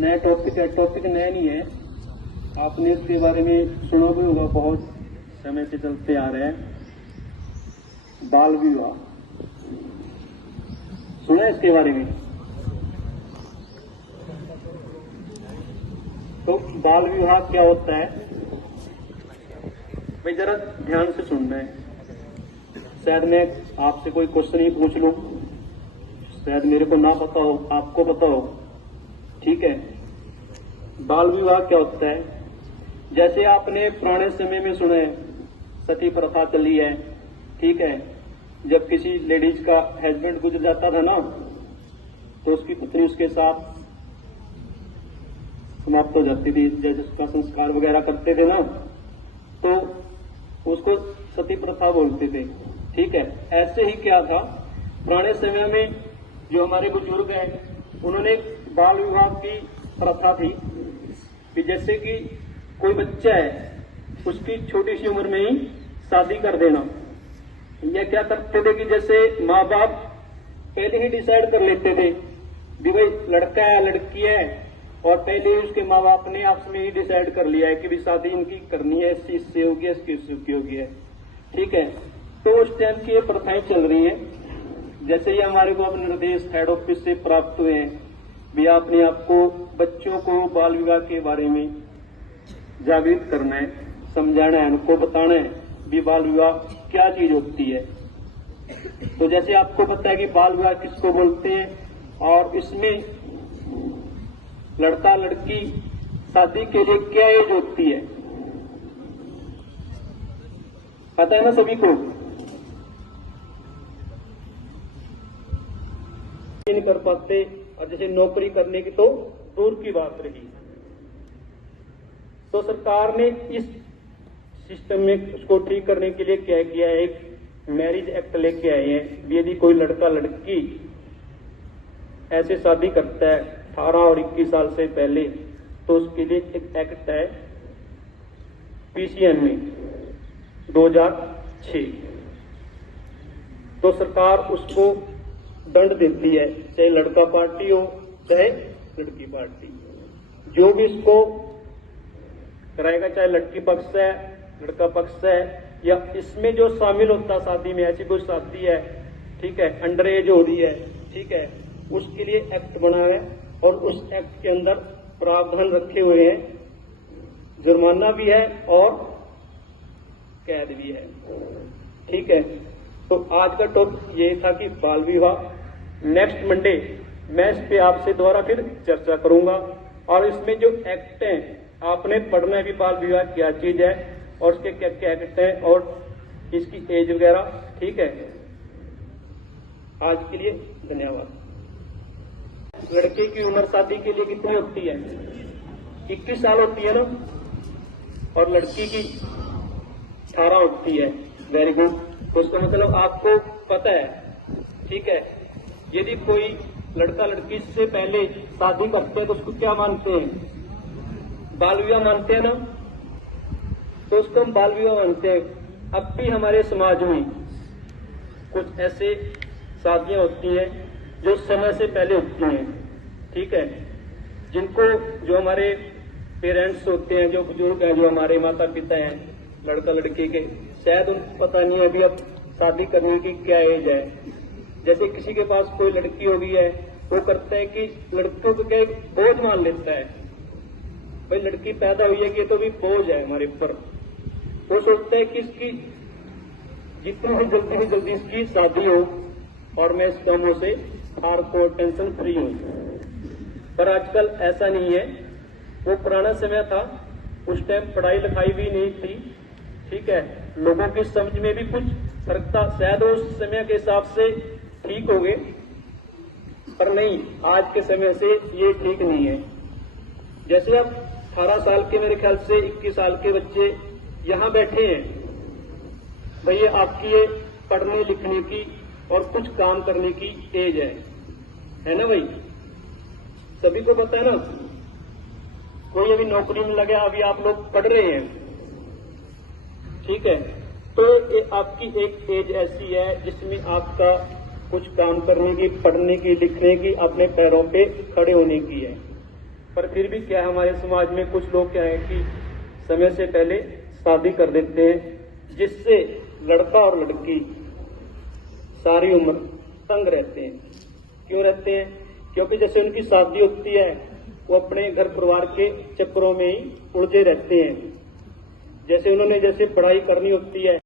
नया टॉपिक है, टॉपिक नया नहीं है, आपने इसके बारे में सुना भी होगा, बहुत समय से चलते आ रहे हैं। बाल विवाह सुना है इसके बारे में? तो बाल विवाह क्या होता है भाई, जरा ध्यान से सुनना है। शायद मैं आपसे कोई क्वेश्चन ही पूछ लूं, शायद मेरे को ना पता हो, आपको पता हो, ठीक है। बाल विवाह क्या होता है? जैसे आपने पुराने समय में सुना है, सती प्रथा चली है, ठीक है। जब किसी लेडीज का हस्बैंड गुजर जाता था ना, तो उसकी पत्नी उसके साथ समाप्त हो जाती थी। जैसे उसका संस्कार वगैरह करते थे ना, तो उसको सती प्रथा बोलते थे, ठीक है। ऐसे ही क्या था, पुराने समय में जो हमारे बुजुर्ग हैं, उन्होंने बाल विवाह की प्रथा थी कि जैसे कि कोई बच्चा है, उसकी छोटी सी उम्र में ही शादी कर देना। या क्या करते थे कि जैसे माँ बाप पहले ही डिसाइड कर लेते थे कि भाई लड़का है लड़की है, और पहले ही उसके माँ बाप ने आपस में ही डिसाइड कर लिया है कि भी शादी इनकी करनी है, इससे इससे होगी, इसकी इससे होगी है, ठीक है। तो उस टाइम की ये प्रथाएं चल रही हैं। जैसे ये हमारे को अब निर्देश हेड ऑफिस से प्राप्त हुए हैं भी आपने आपको बच्चों को बाल विवाह के बारे में जागृत करना है, समझाना है, उनको बताना है भी बाल विवाह क्या चीज होती है। तो जैसे आपको पता है कि बाल विवाह किसको बोलते हैं, और इसमें लड़का लड़की शादी के लिए क्या एज होती है, पता है ना सभी को? नहीं कर पाते, और जैसे नौकरी करने की तो दूर की बात रही। तो सरकार ने इस सिस्टम में उसको ठीक करने के लिए क्या किया है, एक मैरिज एक्ट लेके आए हैं। यदि कोई लड़का लड़की ऐसे शादी करता है 18 और 21 साल से पहले, तो उसके लिए एक एक्ट है PCM में 2006। तो सरकार उसको दंड देती है, चाहे लड़का पार्टी हो चाहे लड़की पार्टी, जो भी इसको कराएगा, चाहे लड़की पक्ष है लड़का पक्ष है, या इसमें जो शामिल होता शादी में, ऐसी कोई शादी है, ठीक है, अंडर एज हो रही है, ठीक है, उसके लिए एक्ट बना है। और उस एक्ट के अंदर प्रावधान रखे हुए हैं, जुर्माना भी है और कैद भी है, ठीक है। तो आज का टॉपिक ये था कि बाल विवाह। नेक्स्ट मंडे मैं इस पे आपसे दोबारा फिर चर्चा करूंगा, और इसमें जो एक्ट हैं आपने पढ़ना है भी बाल विवाह क्या चीज है और उसके क्या क्या एक्ट है और इसकी एज वगैरह, ठीक है। आज के लिए धन्यवाद। लड़के की उम्र शादी के लिए कितनी होती है? 21 साल होती है ना, और लड़की की 18 होती है। Very good. तो उसका मतलब आपको पता है, ठीक है। यदि कोई लड़का लड़की से पहले शादी करते हैं तो उसको क्या मानते हैं? बाल विवाह मानते हैं ना, तो उसको हम बाल विवाह मानते हैं। अब भी हमारे समाज में कुछ ऐसे शादियां होती हैं जो समय से पहले होती हैं, ठीक है, जिनको जो हमारे पेरेंट्स होते हैं, जो बुजुर्ग हैं, जो हमारे माता पिता हैं लड़का लड़की के, शायद उनको पता नहीं है अभी अब शादी करने की क्या एज है। जैसे किसी के पास कोई लड़की हो गई है, वो करता है कि लड़कियों को क्या बोझ मान लेता है, भाई लड़की पैदा हुई है कि तो भी बोझ है हमारे ऊपर। वो सोचता है कि इसकी जितनी भी जल्दी इसकी शादी हो और मैं इस कामों से हार्डकोर टेंशन फ्री हूं। पर आजकल ऐसा नहीं है। वो पुराना समय था, उस टाइम पढ़ाई लिखाई भी नहीं थी, ठीक है, लोगों की समझ में भी कुछ फर्क था, शायद उस समय के हिसाब से ठीक हो गए, पर नहीं, आज के समय से ये ठीक नहीं है। जैसे अब 18 साल के मेरे ख्याल से 21 साल के बच्चे यहां बैठे हैं, भैया आपकी ये पढ़ने लिखने की और कुछ काम करने की एज है ना भाई, सभी को पता है ना। कोई अभी नौकरी में लगे, अभी आप लोग पढ़ रहे हैं, ठीक है, तो ये आपकी एक एज ऐसी है जिसमें आपका कुछ काम करने की, पढ़ने की, लिखने की, अपने पैरों पे खड़े होने की है। पर फिर भी क्या है, हमारे समाज में कुछ लोग क्या है कि समय से पहले शादी कर देते हैं, जिससे लड़का और लड़की सारी उम्र तंग रहते हैं। क्यों रहते हैं? क्योंकि जैसे उनकी शादी होती है वो अपने घर परिवार के चक्करों में ही उलझे रहते हैं। जैसे उन्होंने पढ़ाई करनी होती है